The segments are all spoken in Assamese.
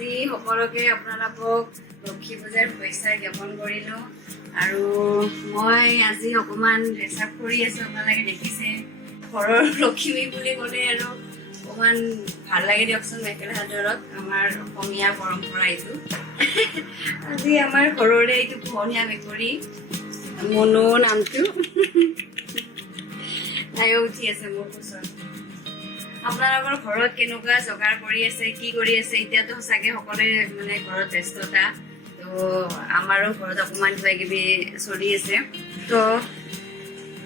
আজি সকলোকে আপোনালোকক লক্ষী পূজাৰ শুভেচ্ছা জ্ঞাপন কৰিলোঁ আৰু মই আজি অকণমান ড্ৰেছ আপ কৰি আছোঁ। আপোনালোকে দেখিছে ঘৰৰ লক্ষী বুলি ক'লে আৰু অকণমান ভাল লাগে দিয়কচোন। মেখেলা চাদৰত আমাৰ অসমীয়া পৰম্পৰা এইটো। আজি আমাৰ ঘৰৰে এইটো পোহনীয়া মেকুৰী মনো নামটো তাইও উঠি আছে মোৰ ওচৰত। আপোনালোকৰ ঘৰত কেনেকুৱা যোগাৰ কৰি আছে, কি কৰি আছে? এতিয়াতো সঁচাকে সকলোৱে মানে ঘৰত ব্যস্ততা, তো আমাৰো ঘৰত অকণমান কিবা কিবি চলি আছে। তো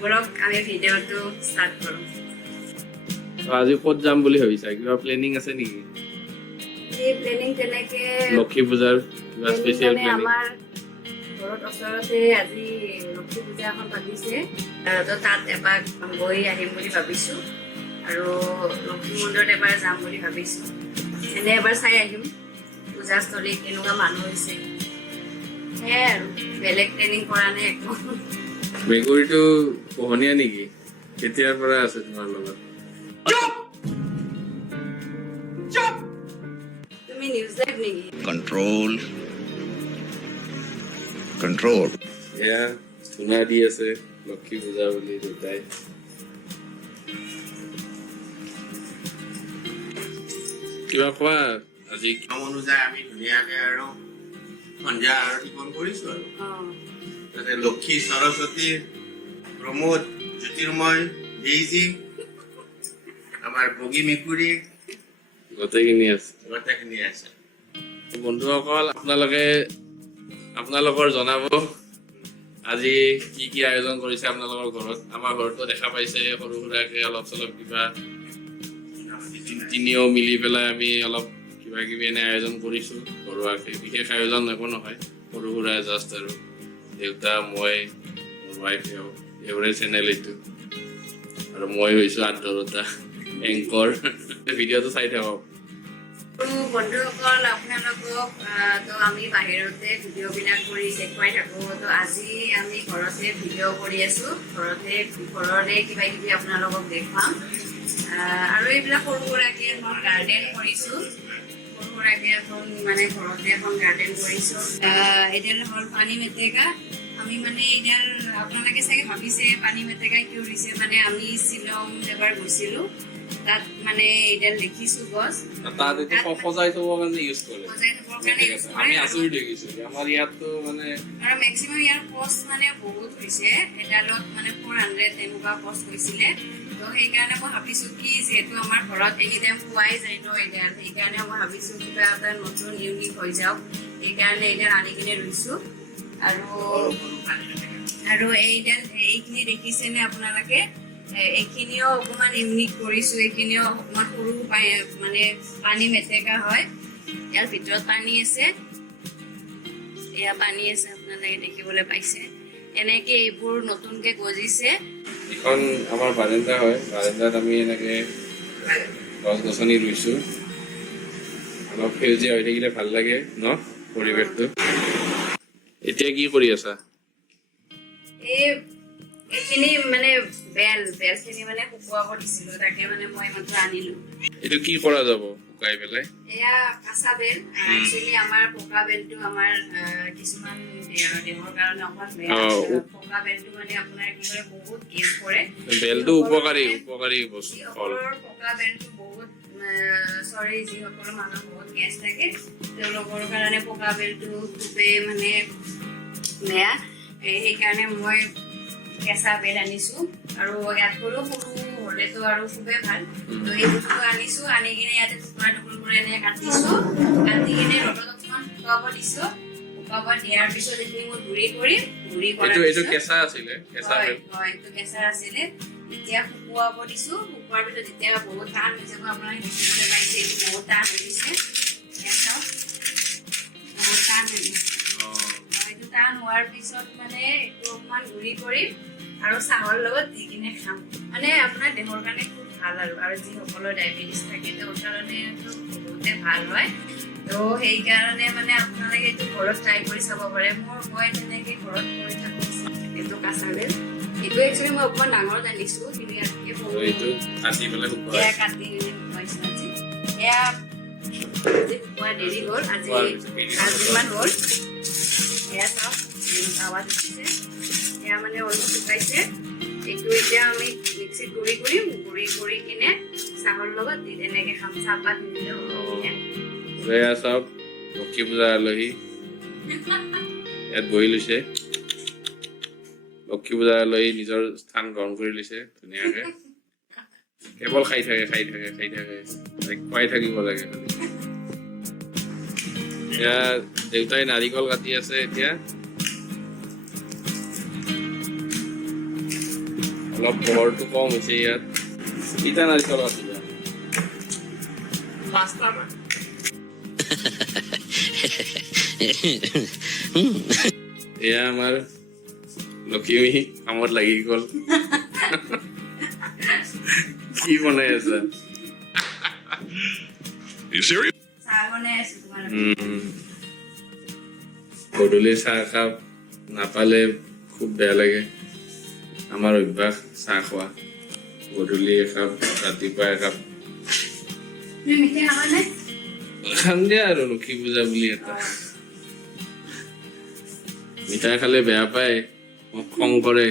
বলক আমি ভিডিঅ'টো ষ্টাৰ্ট কৰোঁ। আজি ক'ত যাম বুলি ভাবিছা? কিবা প্লেনিং আছে নেকি? এই প্লেনিং তেনেকে লক্ষী পূজাৰ কিবা স্পেচিয়েল মানে প্লেনিং? আমাৰ ঘৰত ওচৰতে আজি লক্ষী পূজা এখন পাতিছে, তো তাত এপাক গৈ আহিম বুলি ভাবিছোঁ আৰু লক্ষী মন্দিৰত এবাৰ যাম বুলি ভাবিছোঁ। এনে এবাৰ চাই আহিম পূজাস্থলী কেনেকুৱা মানুহ হৈছে। সেয়াই আৰু বেলেগ প্লেনিং কৰা নাই একো। মেকুৰীটো পোহনীয়া নেকি? কেতিয়াৰ পৰা আছে তোমাৰ লগত? তুমি নিউজ লাইভ নেকি? Control. এয়া ধূনা দি আছে লক্ষী পূজা বুলি দেউতাই। কিবা কোৱা আজি? অনুযায়ী আমি ধুনীয়াকে আৰু সন্ধিয়া আৰতি কৰিছো আৰু তাতে লক্ষী, সৰস্বতী, প্ৰমোদ, জ্যোতিৰ্ময়, ডেইজি, আমাৰ বগী মেকুৰী গোটেইখিনি আছে। গোটেইখিনি আছে। বন্ধুসকল, আপোনালোকৰ জনাব আজি কি কি আয়োজন কৰিছে আপোনালোকৰ ঘৰত। আমাৰ ঘৰতো দেখা পাইছে সৰু সুৰাকে অলপ চলপ কিবা তিনিও মিলি পেলাই আমি অলপ কিবা কিবি এনে আয়োজন কৰিছো ঘৰুৱাকে। বিশেষ আয়োজন একো নহয়, সৰু সুৰা জাষ্ট আৰু দেউতা, মই, মোৰ ৱাইফেও, এইবোৰে চেনেল এইটো, আৰু মই হৈছো আন্তৰতা এংকৰ। ভিডিঅ'টো চাই থাকক। বন্ধুসকল, আপোনালোকক তো আমি বাহিৰতে ভিডিঅ'বিলাক কৰি দেখুৱাই থাকোঁ। তো আজি আমি ঘৰতে ভিডিঅ' কৰি আছোঁ, ঘৰৰে কিবা কিবি আপোনালোকক দেখুৱাম। আৰু এইবিলাক সৰু সুৰাকৈ এখন গাৰ্ডেন কৰিছোঁ, সৰু সুৰাকৈ এখন মানে ঘৰতে এখন গাৰ্ডেন কৰিছোঁ। এডাল হ'ল পানী মেটেকা। আমি মানে এডাল আপোনালোকে চাগে ভাবিছে পানী মেটেকা কিয় দিছে, মানে আমি শ্বিলং এবাৰ গৈছিলোঁ, তাত মানে এডাল দেখিছোঁ গছ, তাত এইটো সজাই থবৰ কাৰণে ইউজ কৰে। সজাই থবৰ কাৰণে use কৰে। আমি আচৰিত দেখিছো। আমাৰ ইয়াততো মানে আৰু মেক্সিমাম ইয়াৰ কষ্ট মানে বহুত হৈছে, এডালত মানে 400 তেনেকুৱা কষ্ট হৈছিলে। তো সেইকাৰণে মই ভাবিছোঁ কি, যিহেতু আমাৰ ঘৰত এনি টাইম পোৱাই যায় ন এডাল, সেইকাৰণে মই ভাবিছোঁ কিবা এটা নতুন ইউনিক হৈ যাওক, সেইকাৰণে এডাল আনি কিনে ৰুইছোঁ। আৰু এইখিনি দেখিছেনে আপোনালোকে? এইখিনিও অকণমান ইউনিক কৰিছোঁ। এইখিনিও অকণমান সৰু মানে পানী মেটেকা হয়, ইয়াৰ ভিতৰত পানী আছে, এয়া পানী আছে, আপোনালোকে দেখিবলৈ পাইছে। এনেকে এইবোৰ নতুনকে গজিছে। এখন আমাৰ বাৰান্দা হয়, বাৰান্দাত আমি এনেকে গছ গছনি ৰুইছো। অলপ সেউজীয়া হৈ থাকিলে ভাল লাগে ন পৰিৱেশটো। এতিয়া কি কৰি আছা? এইখিনি মানে বেলখিনি মানে শুকুৱাব দিছিলো, তাকে মানে মই মাত্ৰ আনিলো। এইটো কি কৰা যাব শুকাই পেলাই? এয়া কাঁচা বেল। একচুৱেলি আমাৰ পকা বেলটো আমাৰ কিছুমান দেহৰ কাৰণে অকমান বেয়া। পকা বেলটো মানে আপোনাৰ কি কৰে, বহুত গেছ কৰে। বেলটো উপকাৰী বস্তু। পকা বেলটো বহুত যিসকলৰ মানুহৰ বহুত গেছ থাকে, তেওঁলোকৰ কাৰণে পকা বেলটো খুবেই মানে বেয়া। সেইকাৰণে মই কেঁচা বেল আনিছো, আৰু ইয়াতকৈও সৰু হলেতো আৰু খুবেই ভাল। তো এই বস্তু আনিছো, আনি কিনে ইয়াতে টুকুৰা টুকুৰ কৰি এনে কাটিছো, কাটি কিনে ৰ'দত অকণমান শুকাব দিছো। শুকাব দিয়াৰ পিছত এইখিনি মই গুড়ি কৰাৰ পিছত কেঁচা আছিলে, এইটো কেঁচা আছিলে, এতিয়া শুকুৱাব দিছো। শুকুৱাৰ পিছত যেতিয়া বহুত টান হৈ যাব, আপোনালোকে দেখিবলৈ পাইছে এইটো বহুত টান হৈ গৈছে। বহুত টান হৈ গৈছে। এইটো টান হোৱাৰ পিছত মানে এইটো অকণমান গুড়ি কৰিম আৰু চাহৰ লগত দি কিনে খাম। মানে আপোনাৰ দেহৰ কাৰণে খুব ভাল, আৰু যিসকলৰ ডায়েবেটিছ থাকে তেওঁৰ কাৰণেতো বহুতে ভাল হয়। তো সেইকাৰণে মানে আপোনালোকে এইটো ঘৰত ট্ৰাই কৰি চাব পাৰে। মই তেনেকে ঘৰত কৰি থাকোঁ। এইটো কাঁচা বেল, এইটো একচুৱেলি মই অকণমান ডাঙৰত আনিছোঁ, কিন্তু ইয়াতকৈ কাটি পেলাই কাটি শুকুৱাইছোঁ আজি। এয়া আজি খোৱা দেৰি হ'ল আজি 5 হ'ল এয়া চাওক আৱাজ উঠিছে এয়া মানে অলপ শুকাইছে এইটো এতিয়া আমি মিক্সিত গুড়ি কৰিম গুড়ি কৰি কিনে চাহৰ লগত এনেকৈ খাম চাহপাত নিদিলেও এয়া চাওক লক্ষী পূজাৰ আলহী ইয়াত বহি লৈছে লক্ষী পূজাৰ আলহী নিজৰ স্থান গ্ৰহণ কৰি লৈছে ধুনীয়াকে কেৱল খাই থাকে খুৱাই থাকিব লাগে এতিয়া দেউতাই নাৰিকল কাটি আছে এতিয়া অলপ পোহৰটো কম হৈছে ইয়াত কেইটা নাৰিকল কাটিবা 5টা মান এয়া আমাৰ লক্ষ্মী কামত লাগি গ'ল কি বনাই আছা চাহ বনাই আছো তোমাৰ গধূলি চাহ একাপ নাপালে খুব বেয়া লাগে আমাৰ অভ্যাস চাহ খোৱা গধূলি একাপ ৰাতিপুৱা একাপ তুমি মিঠাই খাবানে খাম দিয়া আৰু লক্ষী পূজা বুলি এটা মিঠাই খালে বেয়া পায় মোক খং কৰে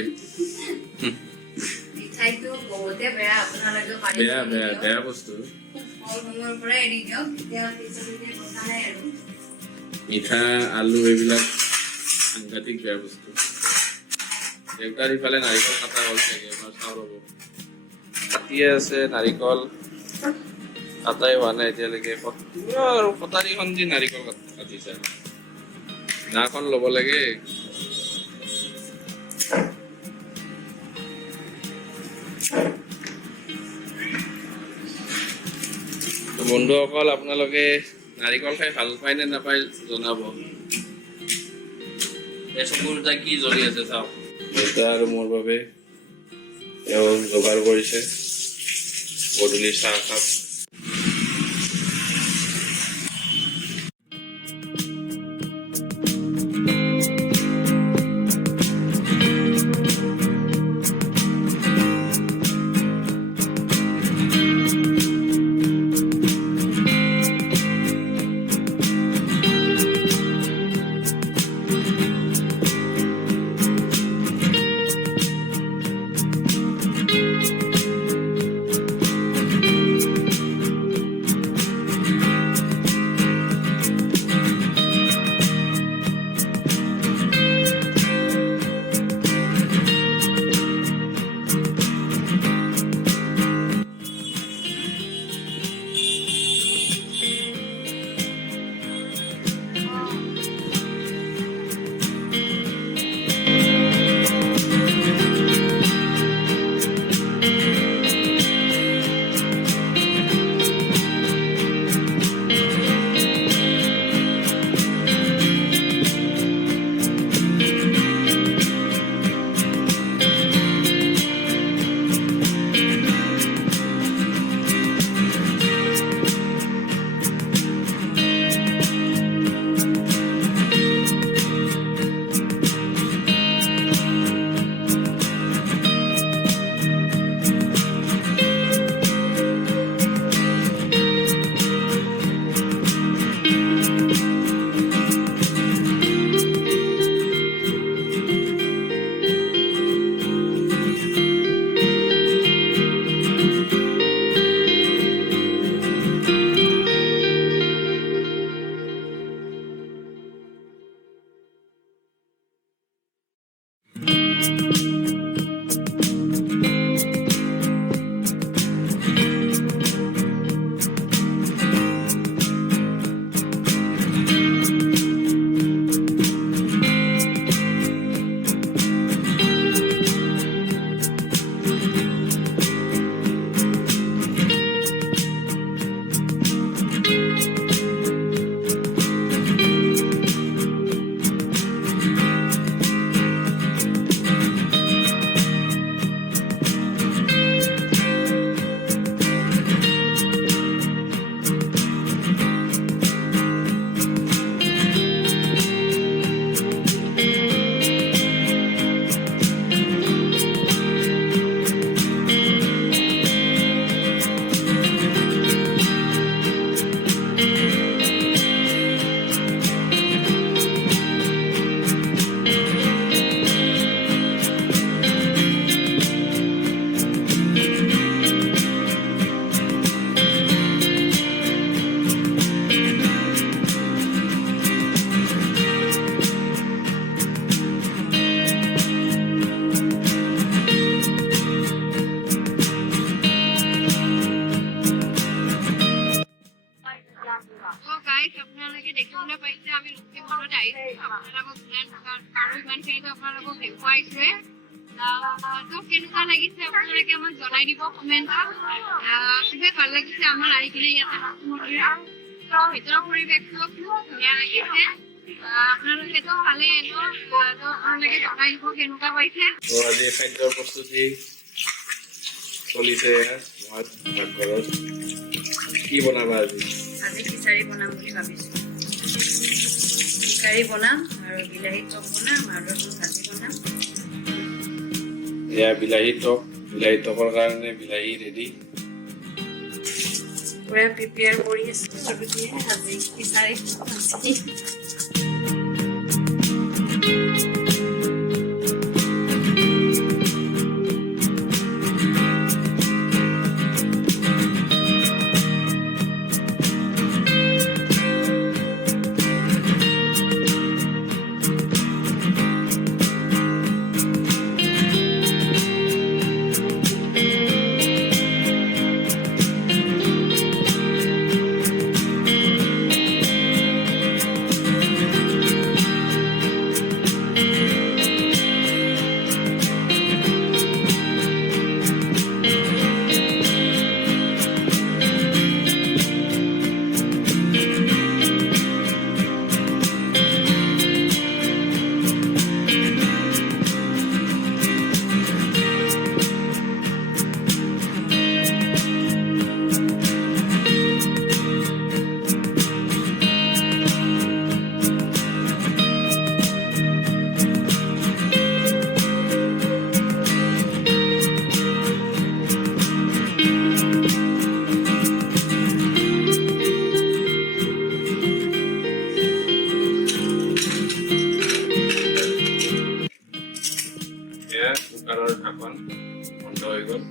মিঠাইটো বহুতে বেয়া আপোনালোকেও পাৰি বেয়া বস্তু ফল-মূলৰ পৰা এৰি দিয়ক তেতিয়া পিছলৈকে কথা নাই আৰু মিঠা আলু এইবিলাক সাংঘাতিক বেয়া বস্তু দেউতাৰ ইফালে নাৰিকল কাটা হ'ল চাগে এবাৰ চাওঁ ৰ'ব কাটিয়ে আছে নাৰিকল কাটাই হোৱা নাই এতিয়ালৈকে আৰু কটাৰীখন দি নাৰিকল কাটিছে নাখন ল'ব লাগে বন্ধুসকল আপোনালোকে নাৰিকল খাই ভাল পায় নে নাপায় জনাব এই চকুৰ তাই কি জ্বলি আছে চাওক দেউতা আৰু মোৰ বাবে তেওঁ যোগাৰ কৰিছে গধূলি চাহ একাপ দেখিবলৈ পাইছে আমি লখিমপুৰতে আহিছোঁ আপোনালোকক আৰু ইমানখিনিতো আপোনালোকক দেখুৱাইছোৱে তো কেনেকুৱা লাগিছে আপোনালোকে আমাক জনাই দিব কমেণ্টত খুবেই ভাল লাগিছে আমাৰ আহি কিনে ইয়াতে ভিতৰৰ পৰিৱেশটো খুব ধুনীয়া লাগিছে আপোনালোকেতো ভালেই ন তো আপোনালোকে জনাই দিব কেনেকুৱা পাইছে তো আজি খাদ্যৰ প্ৰস্তুতি চলিছে পাকঘৰত কি বনাবা আজি খিচাৰী বনাম বুলি ভাবিছোঁ খিচাৰী বনাম আৰু বিলাহী টক বনাম আৰু ভাজি বনাম এয়া বিলাহী টকৰ কাৰণে বিলাহী ৰেডি পুৰা প্ৰিপেয়াৰ কৰি আছোঁ আজি খিচাৰী ভাজি কুকাৰৰ ঢাকন বন্ধ হৈ গ'ল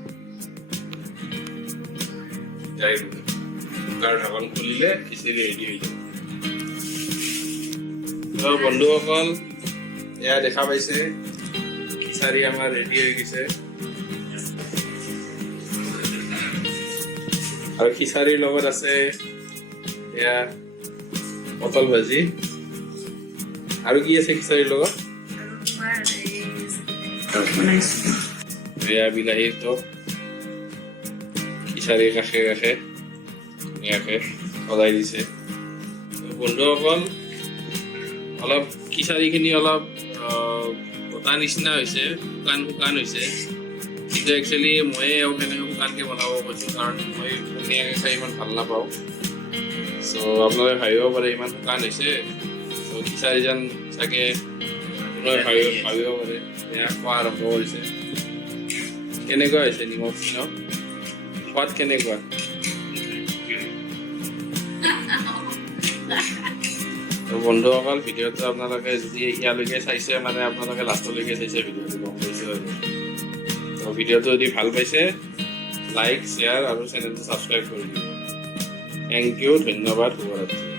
কুকাৰ ঢাকন খুলিলে খিচিৰি ৰেডি হৈ যাব তো বন্ধুসকল এয়া দেখা পাইছে খিচাৰী আমাৰ ৰেডি হৈ গৈছে আৰু খিচাৰীৰ লগত আছে এয়া পটল ভাজি আৰু কি আছে খিচাৰীৰ লগত এয়া বিলাহীৰ টক খিচাৰীৰ কাষে কাষে ধুনীয়াকৈ সজাই দিছে বন্ধুসকল অলপ খিচাৰীখিনি অলপ গোটা নিচিনা হৈছে শুকান হৈছে কিন্তু একচুৱেলি ময়ে তেনেকৈ শুকানকৈ বনাব কৈছোঁ কাৰণ মই ধুনীয়াকৈ খাই ইমান ভাল নাপাওঁ চ' আপোনালোকে ভাবিব পাৰে ইমান শুকান হৈছে চ' খিচাৰীজন চাগে ভাবিব পাৰে এয়া খোৱা আৰম্ভ কৰিছে কেনেকুৱা হৈছে নিমখ চিমখ সোৱাদ কেনেকুৱা বন্ধুসকল ভিডিঅ'টো আপোনালোকে যদি ইয়ালৈকে চাইছে মানে আপোনালোকে লাষ্টলৈকে চাইছে ভিডিঅ'টো গম পাইছে তো ভিডিঅ'টো যদি ভাল পাইছে লাইক শ্বেয়াৰ আৰু চেনেলটো ছাবস্ক্ৰাইব কৰি দিব থেংক ইউ ধন্যবাদ শুভৰাত্ৰি